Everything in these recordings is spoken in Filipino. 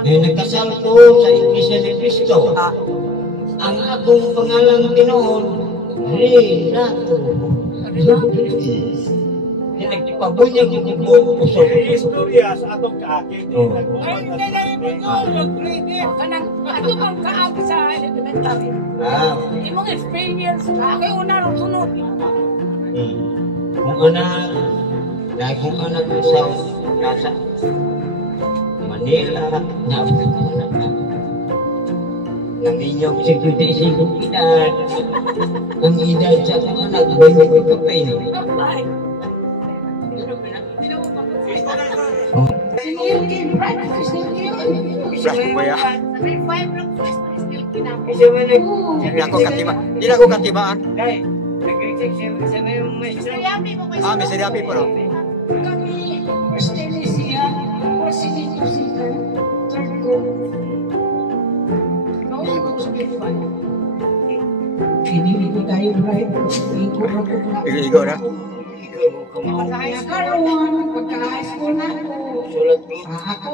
Ngayon nagkasal ko sa Iglesia ni Cristo. Ang akong pangalang tinuod, Renato. Nagpabunyag yung buong puso. Istorya sa atong kaakit. Ay, nalay mo yun. Kanang, ato bang kaakit sa elementary? Imong experience ka. Kaya una rin sunod. Kung anak, dahil kung anak sa nasa Manila, nasa ng inyong 75 edad. Ang edad sa kung anak, bayo ko kapay. Sinil Kim, right? Sinil Kim. Brad mo yan. Sabi, 5 request na Sinil Kim ako. Hindi ako katibaan. Seryapi mo kayo. May seryapi po. Kami, First Tenesia, President President, third group. Nauli ko sa P5. Hindi ko tayo, right? Igo na. Nagkaroon, pagka-high school na ako. Ako,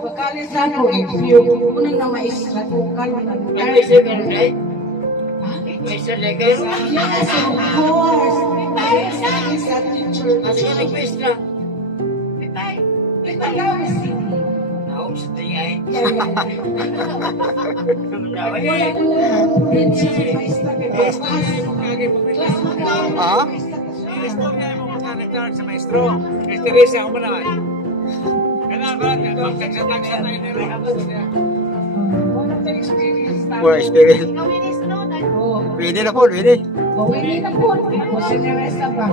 pagka-alis na ako, unang na maisip ako, karoon na. May second, right? May second? Yes, of course. Sa teacher. Kasi request na. Pitay lang ang city. Ako sa tingay. Istorya mo magkakita sa maestro. Teresa, ako na ay. Kailangan ba natin? Magkagsatagsa tayo ni Rehan. Wala experience. Pwede na po, pwede. Pwede na po. O si Teresa ba?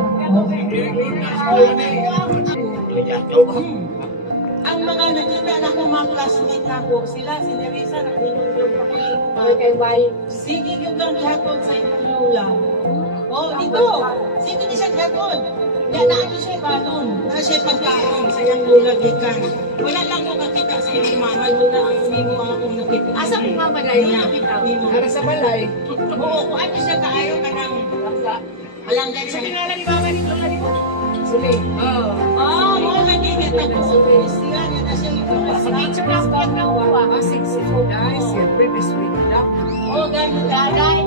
Ang mga nakita na ko mga classmate na ko, sila, si Neresa, nakulong pa ko kay Way. Sige yung kang hatod sa inyong lula. Oh, dito. Sige ni siya hatod. Yan na ano siya balon. Na siya pagkaon sa iyong lula gikan. Wala lang ko nakita sa inyong mama. Lula ang mimo ang akong nakita. Asa mo mama na niya? Para sa balay. Oo, kung ano siya kaayo ka ng palanggan siya. Pinala ni mama ni Lola ni mo. Suli. Oo, mga nagigita ko. Suli. Siya niya na siya. Picture lang ko na uwa. 64 guys. Siyempre, may sweet lang. Oo, ganun gaday.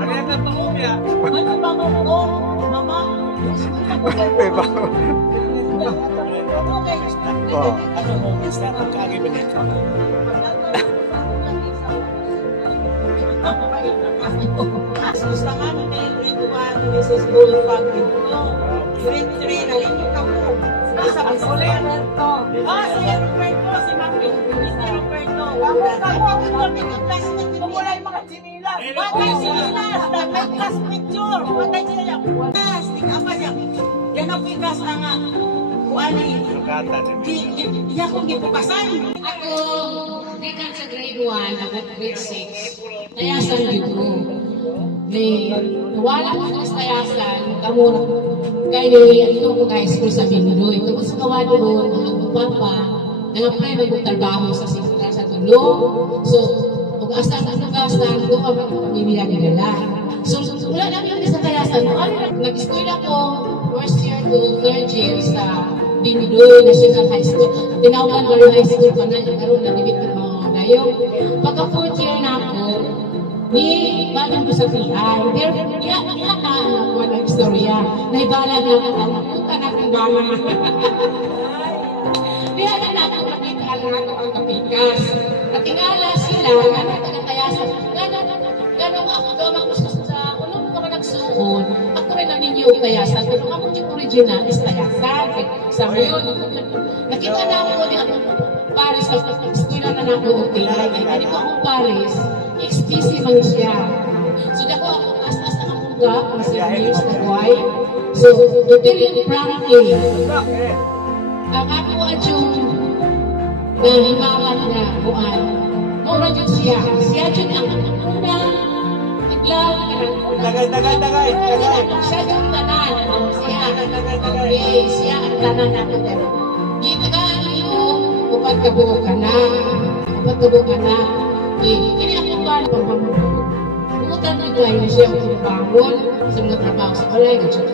Ano yung pangumya? Ano ba mo? Mama? May bago. Ano mo, minsan ang kagibilit ko. Gusto nga mo kayo grade 1, Mrs. Goldfag dito. Grade 3, nalingit ako. Sa Uli Roberto. Si Roberto, si Mami. Mr. Roberto. Kami yung classmate. Wala yung mga sinilas. Watay sinilas. May class picture. Watay sila yan. Yes, di ka pa siya. Yan ang pikas na nga. Kuha na yun. Iya kong gipukasan. Ako, di ka sa grade 1, ako grade 6. Tayasan dito. Wala ko sa tayasan, kamura. Kaya ito ko high school sa Binoy. Ito ko sa kawado doon, ang papa, nang-apply mag-trabaho sa sikta sa tulong. So, kung asan ang nagasan, doon kami pamilya nila. So, wala namin yun sa tayasan. Nag-school ako, first year to third year sa Binoy National High School. Tinawagan ko rin high school pa na, nagkaroon na limit ng mga dayo. Pagka fourth year na ako, ni balang ko sa PI. Pero, iya na ako ng istorya. Naibalag na ako, punta na kong bala. Diya na ako makita ako ang kapikas. Natingala sila, gano'ng taga-tayasan. Gano'ng ako gawang ko sa unong ko nagsuon. Ako rin ang ninyo tayasan. Pero ako yung original is tayasan. Sa ngayon, nakita na ako ni ako Paris. Eskwela na ako ng tilay. Hindi ko akong Paris. XPC man siya. So, dako ako as-as ang amuga, ang 7 years na buhay. So, until yung frankly, ang ako adjong na himawan na buwan, mura dyan siya. Siya dyan ang unang naglaw ka ng Tagay. siya yung tanan. Siya ang tanan ako dyan. Gitagaan niyo, upad kabuo ka na. Kini ako ba na pagpamutot? Umutan na kayo siya ang pagbangon sa mga trabaho sa balay, nag-check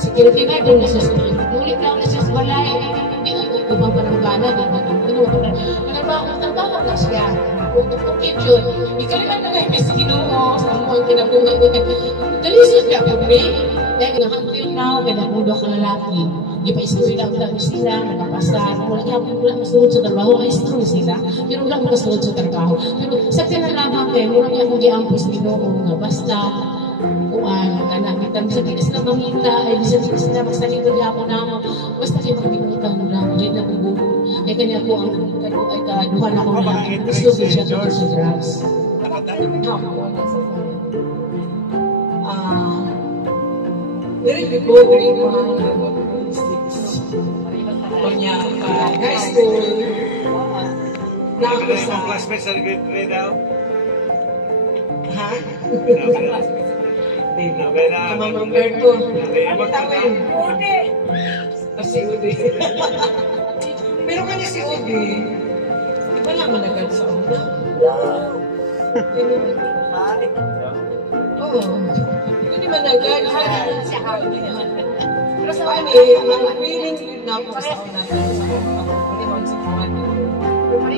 security guard doon na siya sa mulit lang na siya sa balay. Hindi ko mapananggana, trabaho na siya. Okay, yun. Ikaliman na kayo sa Ginoo, sa mga kinabuhay ko. Dalisod ka po, dahil nakakuyong na ako, kaya nakudo ka lalaki. Di pa istoy lang sila, nakapasar. Wala masunod sa trabaho, istoy sila. Pero wala masunod sa trabaho. Pero sa tinalaman kayo, wala niya akong giampos Ginoo nga basta kuan kana kita sa tiis na mangita ay sa tiis na magsalita gyapon namo basta kay magbinutan lang dili na bugo kay kanya ko ang kado ay kaduhan ako na gusto ko siya sa drugs very good very Kanya high school na ako sa classmates sa grade now. ha? Kamang Roberto. Ano tawin? Udi. Si Udi. Pero kanya si Udi, di ba naman agad sa una? Oo. Hindi man agad. Pero sa kanya, ang feeling na ako sa una.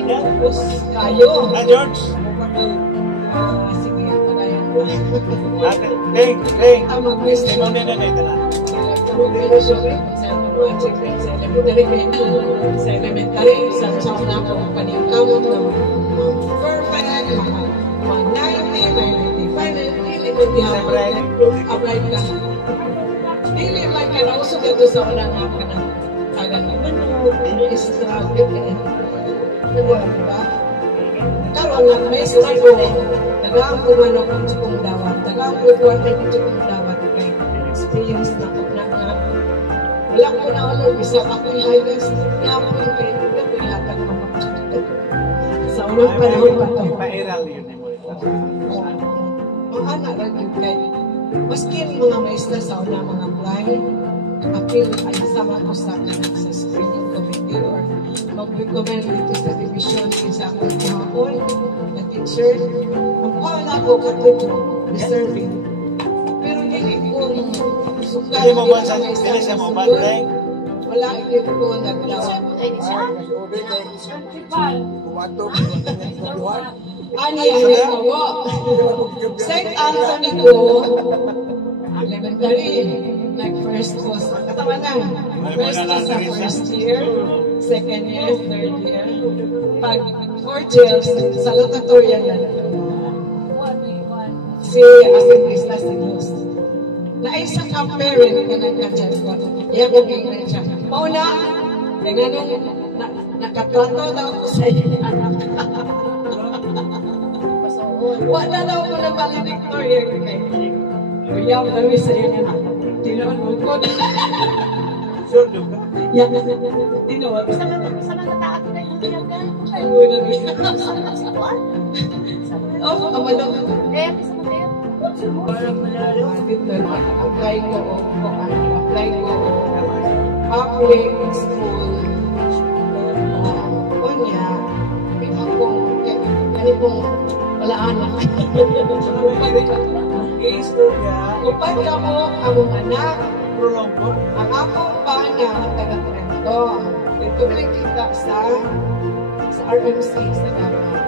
Tapos kayo. George? Sige, pagayan. Ang mag-miss na sa elementary, sa na ako paningkamot ng perfect, mga 90, 95, hindi ko apply ka. Hindi man ka na usog ito sa unang ako na tagang manod, struggle, diba? Karoon lang, may struggle. Tagaan ko man ako kung dawat. Tagaan ko ko kung dawat. Experience na ako na nga. Wala ko na ano, bisa ako yung highest. Kaya ako yung kayo, wala ko yung hatag mga sa unang panahon pa ito. Pa-iral yun. Ang anak lang yung kayo. Maski yung mga maestra sa unang mga blind, appeal ay sama ko sa kanak sa screening committee or mag-recommend dito sa division sa akong kumapon na teacher. Ang pawala ako katuto, deserving. Pero hindi ko sukat. Hindi mo ba sa right? Wala hindi ko naglawa. Ani ang ko. St. Anthony ko, elementary, like first ko sa katawanan. First ko sa first year, second year, third year. Pag 4th year, sa Latatorian na si Asentista si Diyos. Naisa ka parent ka nagkadyan ko. Iya ko gingin siya. Mauna, nakatrato daw ko sa iyo anak. Wala daw ko na valedictory. Kuya, kami sa iyo na. Tinoon mo ko. Yan. Tinoon. Sa mga taat na yung pinagdaan ko Ay, wala rin. sa kuwan. Oh, amalo. Kaya sa mga Parang malalo. Apply ko public school. Kunya, ikaw kong, ano kong wala anak. Upad ka mo, among anak, ang akong pana, taga-Trento. Ito nakikita sa RMC, sa Davao.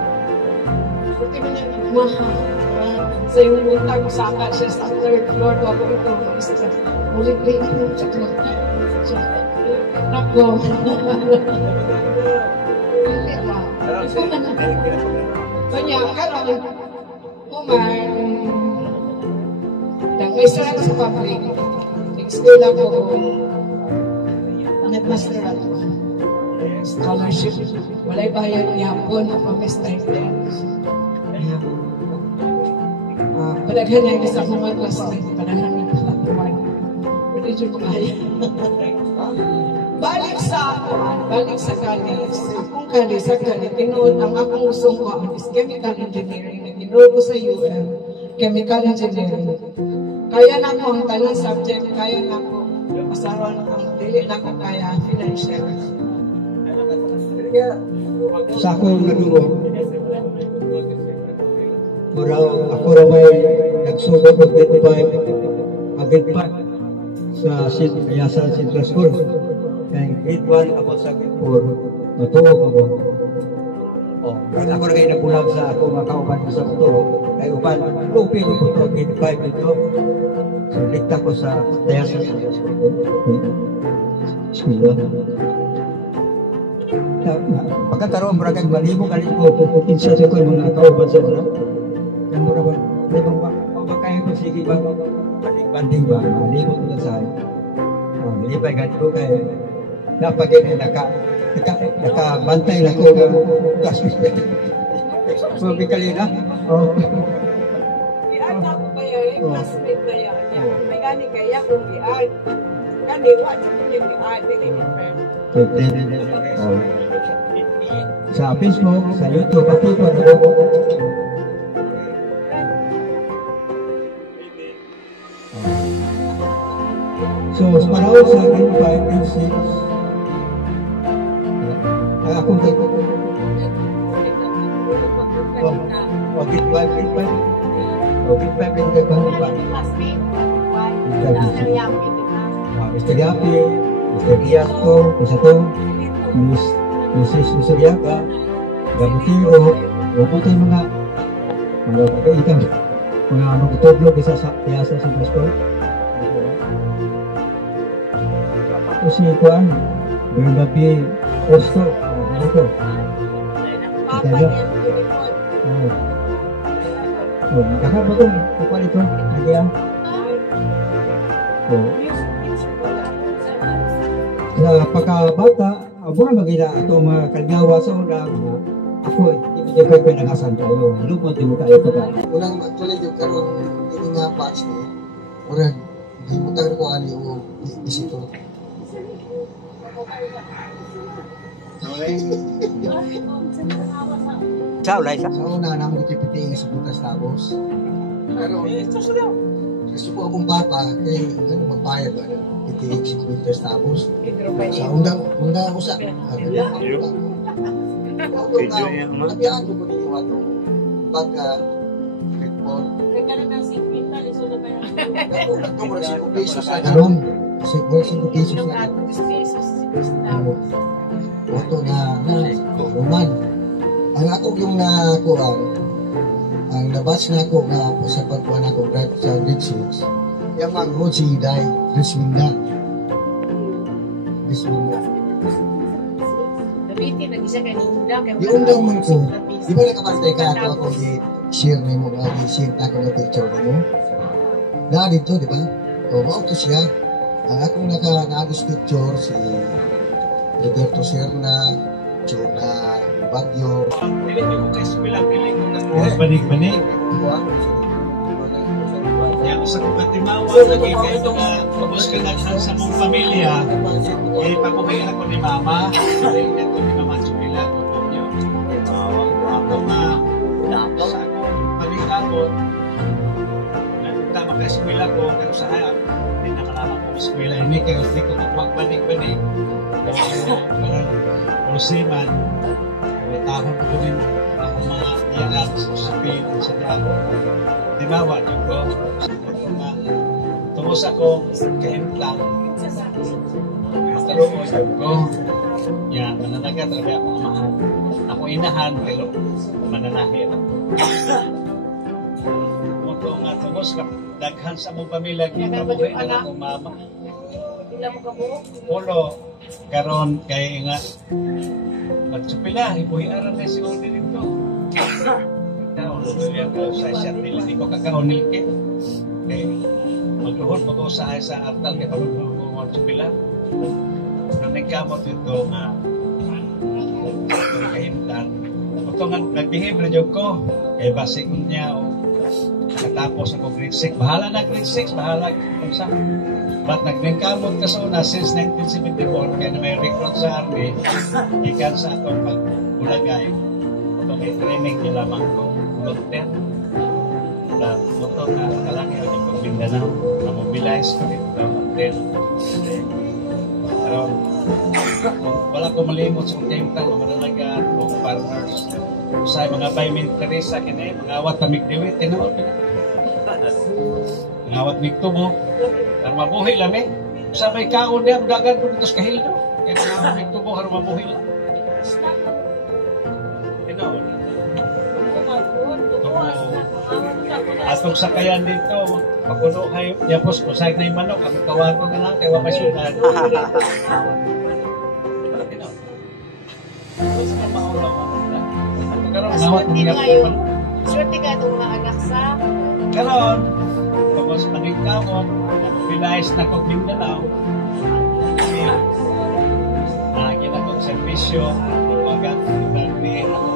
Buti mo niya, mahal. Sa yung buntag, saka siya sa 3rd floor. Wako ito, ulit-ulit mo siya. Nako. Kanya, karoon, kuman, may sarang sa public. Nag-school ako, nag-master ako. Scholarship. Walay bayan niya po na pamestay din. Padaghan na sa mga classmate, padaghan na sa tuwan. Pwede siya kumaya. Balik sa college. Akong college, sa college, tinood ang akong usong ko is chemical engineering. Nag-enroll ko sa UM, chemical engineering. Kaya na ko ang talang subject, kaya na ko masaron ang dili na ko kaya financial. Sa akong nadugo, ako rin may nagsugod ng grade 5. Ang grade 5, sa Yasan Central School. Kaya grade 1 ako sa grade 4, matuog ako. Kahit ako na kayo nagulag sa ako makaupan ko sa matuog, kaya upan, lupi ko po ito, grade 5 ito. So, ligta ko sa Yasan Central School. Pagkataroon, maraming balibo-kalibo, pupukin siya ko yung mga kauban siya. Kaya maraming, may pagkakaya ko, sige ba, banding ba, balibo ko na sa akin. Nalipay ganito ko kaya, napagin nakabantay na ko ng classmate. Sabi kalina. Iyan na ako kaya, yung classmate na yan. May gani kaya kung iyan. Gani, wala ko yung iyan, hindi yung friend. Sa Facebook, sa YouTube, pati po na ako. So, panahon sa grade 5 and 6, akong grade 5, grade 5 Mr. Yapi, Mr. Diaz ko, isa to, Mrs. Usuriaga, Gabutiro, upo tayo mga pagkaitan, mga magtutublo isa sa Yasan sa Pastor. Tapos si Kuan, Bernabe Osto, ano to? Papa niya, Nakakaba to, kukuha ito, nagyan. Sa pagkabata, mura magina ito mga kalyawa sa una, ako, hindi ko kayo nangasan tayo. Lupot, hindi mo tayo pagka. Unang actually yung karoon, hindi nga batch ni, murag, hindi mo tayo ko ano yung bisito. Sa ulay sa? Sa una, namin itipitiin sa butas tapos. Pero, gusto ko akong bata, kaya magbayad ba na itiig si butas tapos. Sa undang usa. Nabiyahan ko po ninyo ato. Pagka, report. Ito mo na 5 pesos na karoon. 5 pesos na. Ito na, Roman. Ang ako yung nakuhaan, ang nabats na ako nga sa pagkuhan ako sa grade 6, yung mga si Day, Risminda. Di undang man ko, di ba nakapantay ka ako i-share na mo, i-share na ako na picture mo? Na dito, di ba? O, mauto siya. Ang akong naka-naagos picture, si Roberto Serna, Chona Bagyo. Piling ko kay Sumila, piling ko na banig-banig. Kaya sa katimawa, lagi kayo nga pabos ka na sa mong pamilya, eh, pakumayin ako ni Mama, pakumayin ako ni Mama Sumila, tutong nyo. Ako nga, sa akong paligabot, tama kay Sumila ko, pero sa hayap, hindi na malaman ko Sumila, hindi kayo, hindi ko magbanig-banig. Parang Roseman, tahon ko din ako mga iyangat sa Spain, sa Diabo. Dibawa niyo ko, tungos akong kahimplang, matalungo niyo ko. Yan, mananagat rabi ako mahal. Ako inahan, pero mananahit ako. Muto nga tungos ka, daghan sa mong pamilya, kinabuhi na akong mama. Polo, karon kay nga magsupila, ibuhiaran na si Odi dito. Ikaw, sa isang nila, di ko kakaunil kit. Kaya magluhod mo sa artal, kaya pagluhod mo magsupila. Nang kamot ito nga kahimtan. Ito nga, nagbihim na dyan ko. Kaya basik niya, katapos ako grade 6. Bahala na grade 6, bahala kung sa. But nagkamot ka sa una since 1974, kaya na may recruit sa Army, ikan sa atong pagbulagay. Ito may training nila lamang ko, Lugten. Ito nga kalangin ang yung Mindanao, na-mobilize ko dito, Lugten. Pero kung wala ko malimot sa kayimtan, mga nalaga, mga farmers, usay mga Baymin Teresa, kinay, mga awat na migdiwit, tinawag na. Ngawat nito mo, ang mabuhi lang sa may kaon niya, dagan ko dito sa kahildo. Kaya mga may tubo, harap mabuhi lang. Atong sakayan dito, pakuno kayo, yapos ko, sahig na yung manok, ang kawan ko na lang, kaya wapay sudan. Swerte ka itong mga anak sa... Karon, tapos panigkamon, pinais na kong Mindanao. Lagi na kong servisyo, pagpagat, pagpagat ako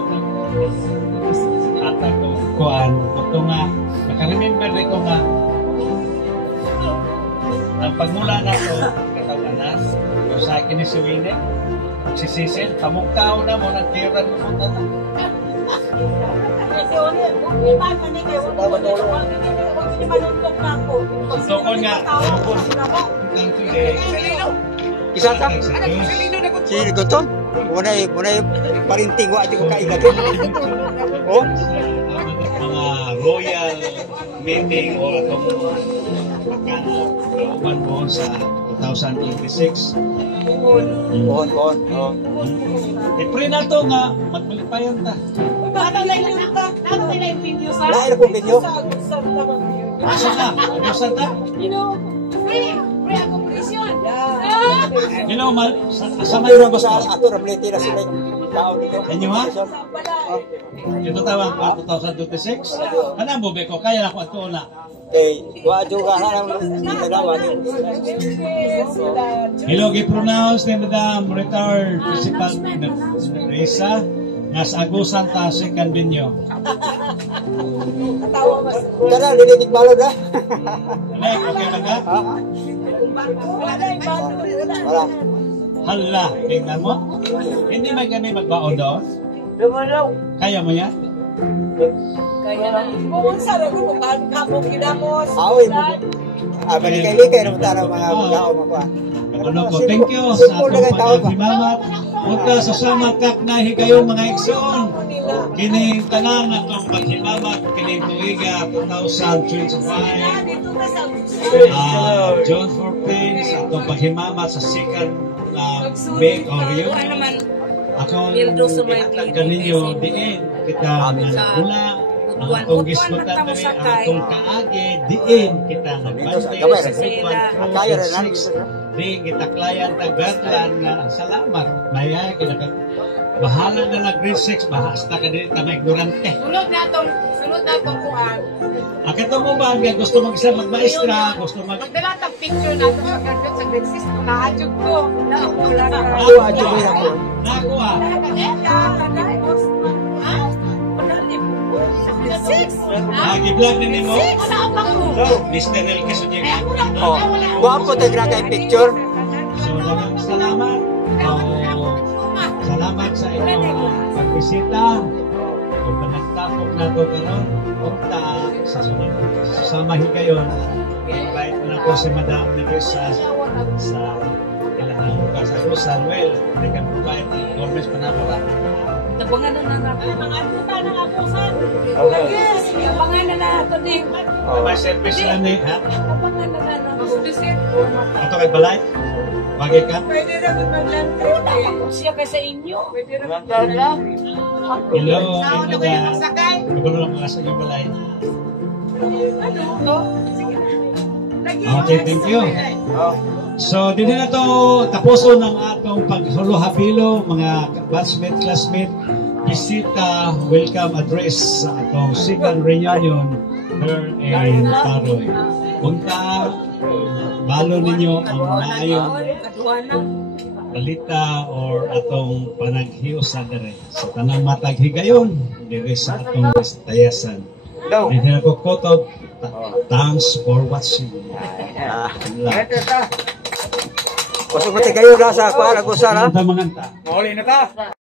at ako kuan, ito nga, nakaremember ko nga, ang pagmula na ito, katawanan, kung sa akin ni Suwine, si Cecil, pamuktaw na mo, nagtiran mo mo na. So ko nga, Isa ka? Sino ko to? Muna parinting wa ko kaigat. Oh, mga royal meeting o itong kauban mo sa 2026. Pohon. Oh. Ipre na to nga, magmalipayan ta. Lain po video. Asa ka? Agusan ta? Mal, sa may Mayroon ko sa ato raplete na sila tao dito. Kanyo ha? Ito tawag 2026? Kanang bobe ko, kaya ako ato na. Wa juga na nagawa ni. Hello, gi-pronounce ni Madam Retired Principal Reza nga sa agusan ta second binyo. Tara, dilitig balod ha. Alay, okay na ka? Wala. Hala, tingnan mo. Hindi may kami magbaon doon? Kaya mo yan? Aoy mo. Balikay-likay na tara mga tao mo pa. Ano ko, thank you sa atong paghimamat. Punta sa samakak na higayon mga ikson. Kini tanan atong paghimamat, kini tuiga 2025. John 14 sa atong paghimamat sa second May or reunion. Ako, ihatag ka ninyo diin kita nagmula. Ang atong giskutan na rin, ang atong kaagi, diin kita nagbantay sa grade 1 diin kita klient na gatlan na salamat. Maya, bahala na na grade 6, bahasta ka din ka na ignorante. Sunod na itong kuhan. Akito mo ba, gusto mag-isa magmaestra, gusto mag... Magdala tang picture na ito sa graduate sa grade 6, nahadjog ko. Nakuha na. Nakuha. Gi-vlog na nimo. Mr. El Casudega. Guwapo tayo na kay picture. So, salamat. Salamat sa inyong pagbisita. Kung panagtapok na ito karon, punta sa sunod. Sa mahigayon, invite mo na po si Madam Nerissa sa ilang lugar sa Cruzan. Well, nagka-provide ng Gomez Panabora. Tabangan na natin. Mga puta ng apusan. Yes, tabangan na natin din. May service na ni, ha? Tabangan na natin. Ito kay Balay? Bagay ka? Pwede na mag-land trip. Ako siya kay sa inyo. Pwede na mag-land. Hello. Saan na kayo magsakay? Ikaw lang mga sa inyo Balay. Ano? Okay, thank you. So, din na to tapuso ng atong paghuluhabilo, mga batchmate, classmate, bisita, welcome address sa atong second reunion here in Taroy. Punta, balo ninyo ang maayong balita or atong panaghiyo sa dere. Sa tanang matag higayon, dire sa atong tayasan. Din na ko kotog, thanks for watching. Pasok mo tayo kayo na sa kuha, nag-usara. Manganta. Mauli na ka.